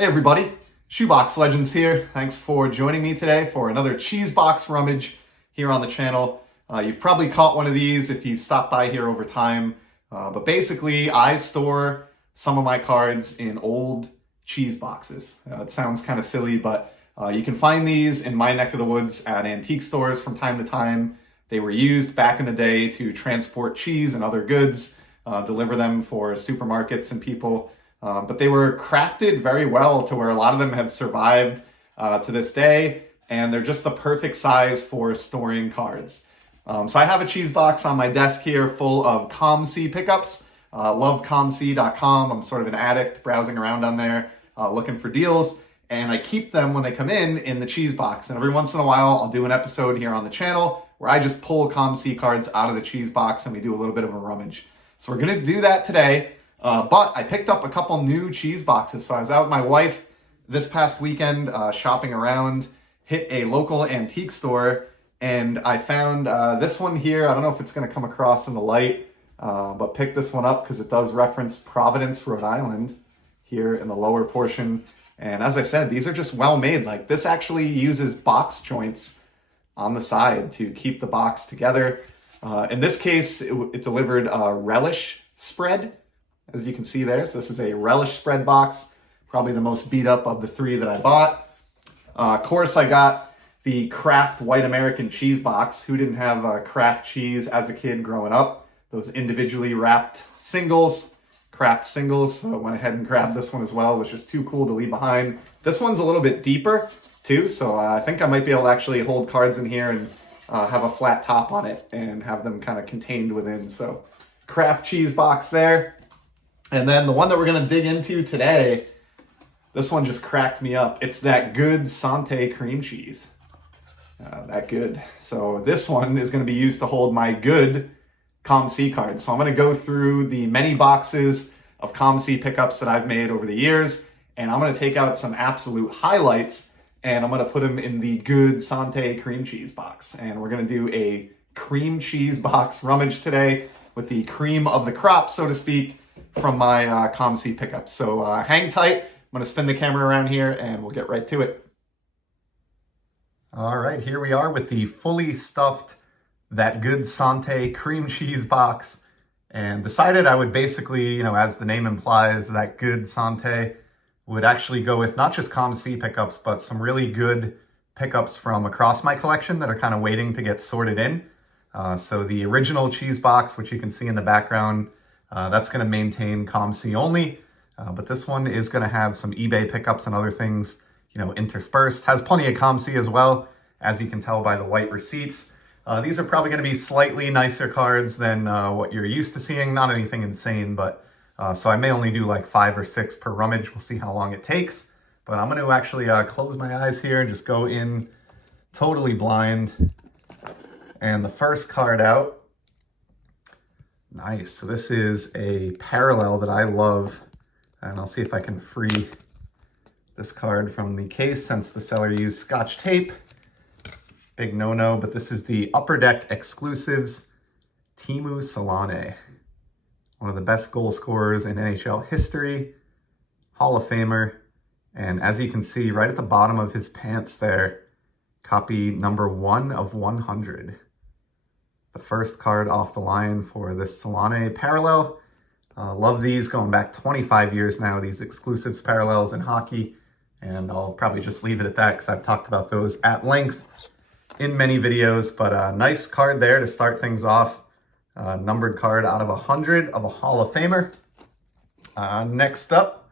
Hey everybody, Shoebox Legends here. Thanks for joining me today for another cheese box rummage here on the channel. You've probably caught one of these if you've stopped by here over time, but basically I store some of my cards in old cheese boxes. It sounds kind of silly, but you can find these in my neck of the woods at antique stores from time to time. They were used back in the day to transport cheese and other goods, deliver them for supermarkets and people. But they were crafted very well to where a lot of them have survived to this day, and they're just the perfect size for storing cards. So I have a cheese box on my desk here full of COMC pickups. Love COMC.com. I'm sort of an addict browsing around on there looking for deals, and I keep them when they come in the cheese box. And every once in a while, I'll do an episode here on the channel where I just pull COMC cards out of the cheese box and we do a little bit of a rummage. So we're going to do that today. But I picked up a couple new cheese boxes. So I was out with my wife this past weekend shopping around, hit a local antique store, and I found this one here. I don't know if it's going to come across in the light, but picked this one up because it does reference Providence, Rhode Island here in the lower portion. And as I said, these are just well made. Like, this actually uses box joints on the side to keep the box together. In this case, it delivered a relish spread, as you can see there. So this is a relish spread box, probably the most beat up of the three that I bought. Of course, I got the Kraft White American cheese box. Who didn't have Kraft cheese as a kid growing up? Those individually wrapped singles, Kraft singles. So I went ahead and grabbed this one as well. It was just too cool to leave behind. This one's a little bit deeper too, so I think I might be able to actually hold cards in here and have a flat top on it and have them kind of contained within. So Kraft cheese box there. And then the one that we're going to dig into today, this one just cracked me up. It's that good Sante cream cheese. That good. So this one is going to be used to hold my good COMC cards. So I'm going to go through the many boxes of COMC pickups that I've made over the years, and I'm going to take out some absolute highlights, and I'm going to put them in the good Sante cream cheese box. And we're going to do a cream cheese box rummage today with the cream of the crop, so to speak, from my COMC pickup. So hang tight. I'm going to spin the camera around here and we'll get right to it. All right, here we are with the fully stuffed That Good Sante cream cheese box, and decided I would basically, as the name implies, That Good Sante would actually go with not just COMC pickups, but some really good pickups from across my collection that are kind of waiting to get sorted in. So the original cheese box, which you can see in the background, that's going to maintain COMC only, but this one is going to have some eBay pickups and other things, interspersed. Has plenty of COMC as well, as you can tell by the white receipts. These are probably going to be slightly nicer cards than what you're used to seeing. Not anything insane, but so I may only do like 5 or 6 per rummage. We'll see how long it takes. But I'm going to actually close my eyes here and just go in totally blind. And the first card out. Nice. So this is a parallel that I love, and I'll see if I can free this card from the case since the seller used Scotch tape. Big no-no, but this is the Upper Deck Exclusives Teemu Selanne. One of the best goal scorers in NHL history, Hall of Famer, and as you can see right at the bottom of his pants there, copy number 1 of 100. The first card off the line for this Selanne parallel. Love these, going back 25 years now, these exclusives parallels in hockey. And I'll probably just leave it at that because I've talked about those at length in many videos. But a nice card there to start things off. Numbered card out of 100 of a Hall of Famer. Next up,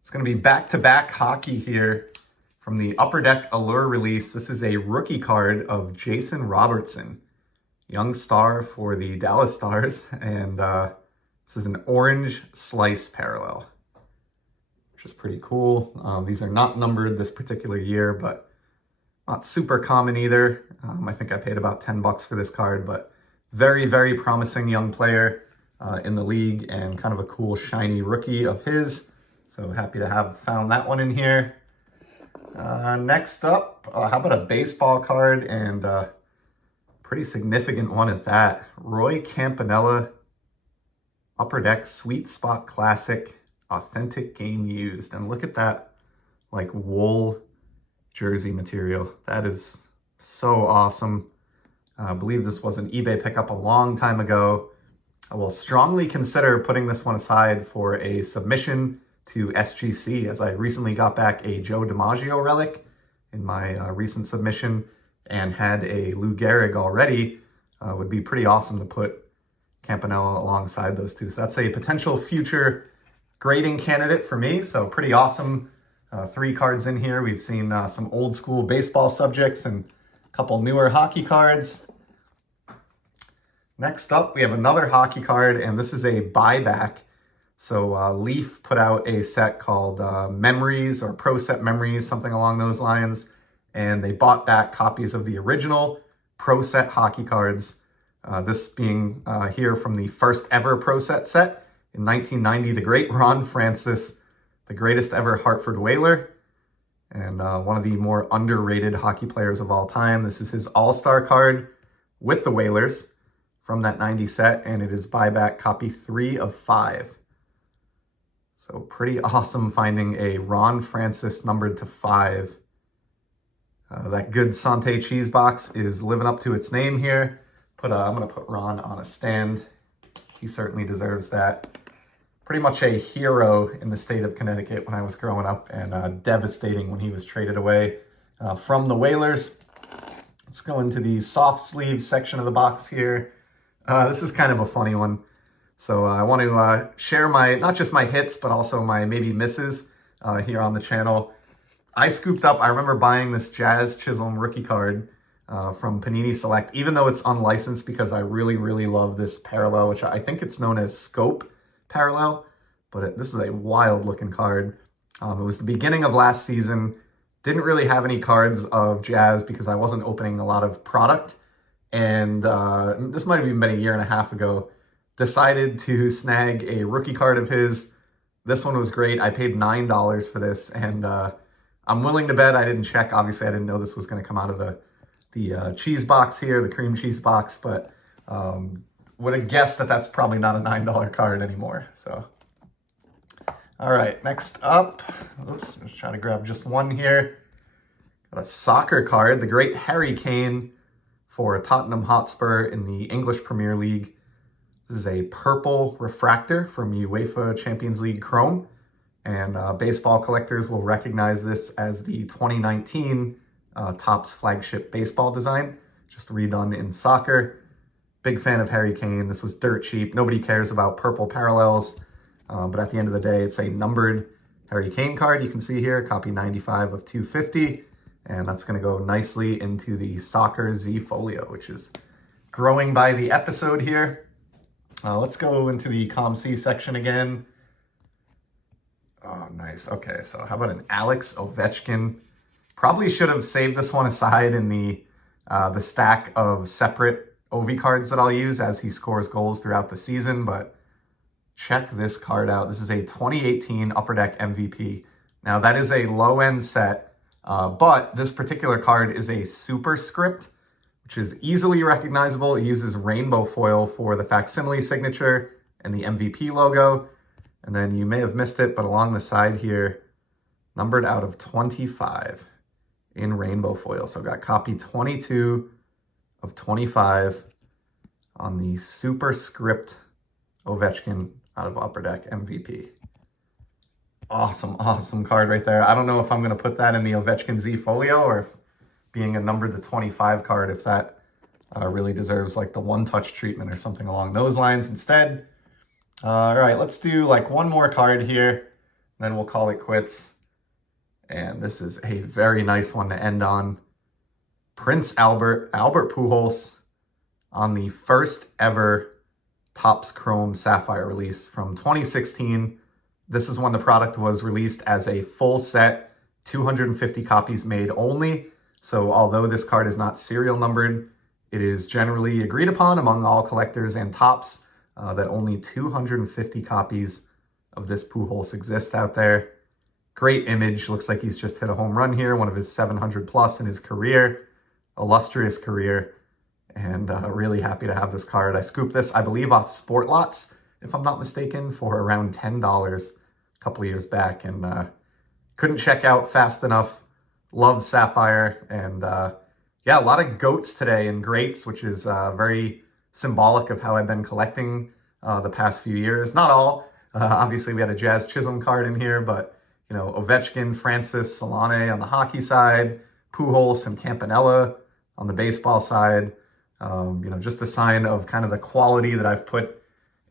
it's going to be back-to-back hockey here from the Upper Deck Allure release. This is a rookie card of Jason Robertson. Young star for the Dallas Stars, and this is an orange slice parallel, which is pretty cool. These are not numbered this particular year, but not super common either. I think I paid about $10 for this card, but very, very promising young player in the league and kind of a cool shiny rookie of his. So happy to have found that one in here. Next up, how about a baseball card, and pretty significant one at that. Roy Campanella, Upper Deck Sweet Spot Classic, Authentic Game Used. And look at that like wool jersey material. That is so awesome. I believe this was an eBay pickup a long time ago. I will strongly consider putting this one aside for a submission to SGC, as I recently got back a Joe DiMaggio relic in my recent submission and had a Lou Gehrig already. Would be pretty awesome to put Campanella alongside those two. So that's a potential future grading candidate for me. So pretty awesome. 3 cards in here. We've seen some old school baseball subjects and a couple newer hockey cards. Next up, we have another hockey card, and this is a buyback. So Leaf put out a set called Memories, or Pro Set Memories, something along those lines. And they bought back copies of the original Pro Set hockey cards. This being here from the first ever Pro Set set in 1990, the great Ron Francis, the greatest ever Hartford Whaler, and one of the more underrated hockey players of all time. This is his All-Star card with the Whalers from that 90 set, and it is buyback copy 3 of 5. So pretty awesome finding a Ron Francis numbered to 5. That good Sante cheese box is living up to its name here. I'm going to put Ron on a stand. He certainly deserves that. Pretty much a hero in the state of Connecticut when I was growing up, and devastating when he was traded away from the Whalers. Let's go into the soft sleeve section of the box here. This is kind of a funny one. So I want to share not just my hits, but also my maybe misses here on the channel. I scooped up, I remember buying this Jazz Chisholm rookie card from Panini Select, even though it's unlicensed, because I really, really love this parallel, which I think it's known as Scope Parallel, but this is a wild looking card. It was the beginning of last season. Didn't really have any cards of Jazz because I wasn't opening a lot of product. And this might have even been a year and a half ago. Decided to snag a rookie card of his. This one was great. I paid $9 for this, and I'm willing to bet, I didn't check. Obviously, I didn't know this was going to come out of the cheese box here, the cream cheese box, but would have guessed that that's probably not a $9 card anymore. So, all right, next up, oops, I'm just trying to grab just one here. Got a soccer card, the great Harry Kane for Tottenham Hotspur in the English Premier League. This is a purple refractor from UEFA Champions League Chrome, and baseball collectors will recognize this as the 2019 Topps flagship baseball design, just redone in soccer. Big fan of Harry Kane. This was dirt cheap. Nobody cares about purple parallels, but at the end of the day, it's a numbered Harry Kane card. You can see here, copy 95 of 250, and that's going to go nicely into the Soccer Z Folio, which is growing by the episode here. Let's go into the COMC section again. Oh, nice. Okay, so how about an Alex Ovechkin? Probably should have saved this one aside in the stack of separate Ovi cards that I'll use as he scores goals throughout the season, but check this card out. This is a 2018 Upper Deck MVP. Now, that is a low-end set, but this particular card is a superscript, which is easily recognizable. It uses rainbow foil for the facsimile signature and the MVP logo. And then you may have missed it, but along the side here, numbered out of 25 in rainbow foil. So I've got copy 22 of 25 on the superscript Ovechkin out of Upper Deck MVP. Awesome, awesome card right there. I don't know if I'm going to put that in the Ovechkin Z Folio, or if being a numbered to 25 card, if that really deserves like the one-touch treatment or something along those lines instead. All right, let's do like one more card here, then we'll call it quits. And this is a very nice one to end on. Prince Albert Pujols on the first ever Topps Chrome Sapphire release from 2016. This is when the product was released as a full set, 250 copies made only. So although this card is not serial numbered, it is generally agreed upon among all collectors and Topps that only 250 copies of this Pujols exist out there. Great image. Looks like he's just hit a home run here, one of his 700 plus in his career. Illustrious career. And really happy to have this card. I scooped this, I believe, off Sport Lots, if I'm not mistaken, for around $10 a couple of years back. And couldn't check out fast enough. Love Sapphire. And yeah, a lot of goats today and greats, which is very symbolic of how I've been collecting the past few years. Not all. Obviously, we had a Jazz Chisholm card in here, but, you know, Ovechkin, Francis, Solane on the hockey side, Pujols and Campanella on the baseball side. You know, just a sign of kind of the quality that I've put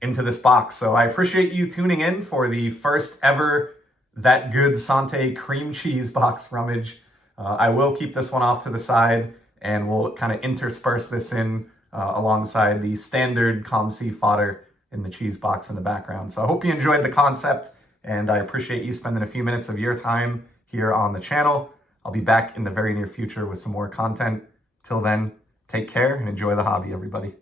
into this box. So I appreciate you tuning in for the first ever That Good Sante cream cheese box rummage. I will keep this one off to the side, and we'll kind of intersperse this in alongside the standard COMC fodder in the cheese box in the background. So I hope you enjoyed the concept, and I appreciate you spending a few minutes of your time here on the channel. I'll be back in the very near future with some more content. Till then, take care and enjoy the hobby, everybody.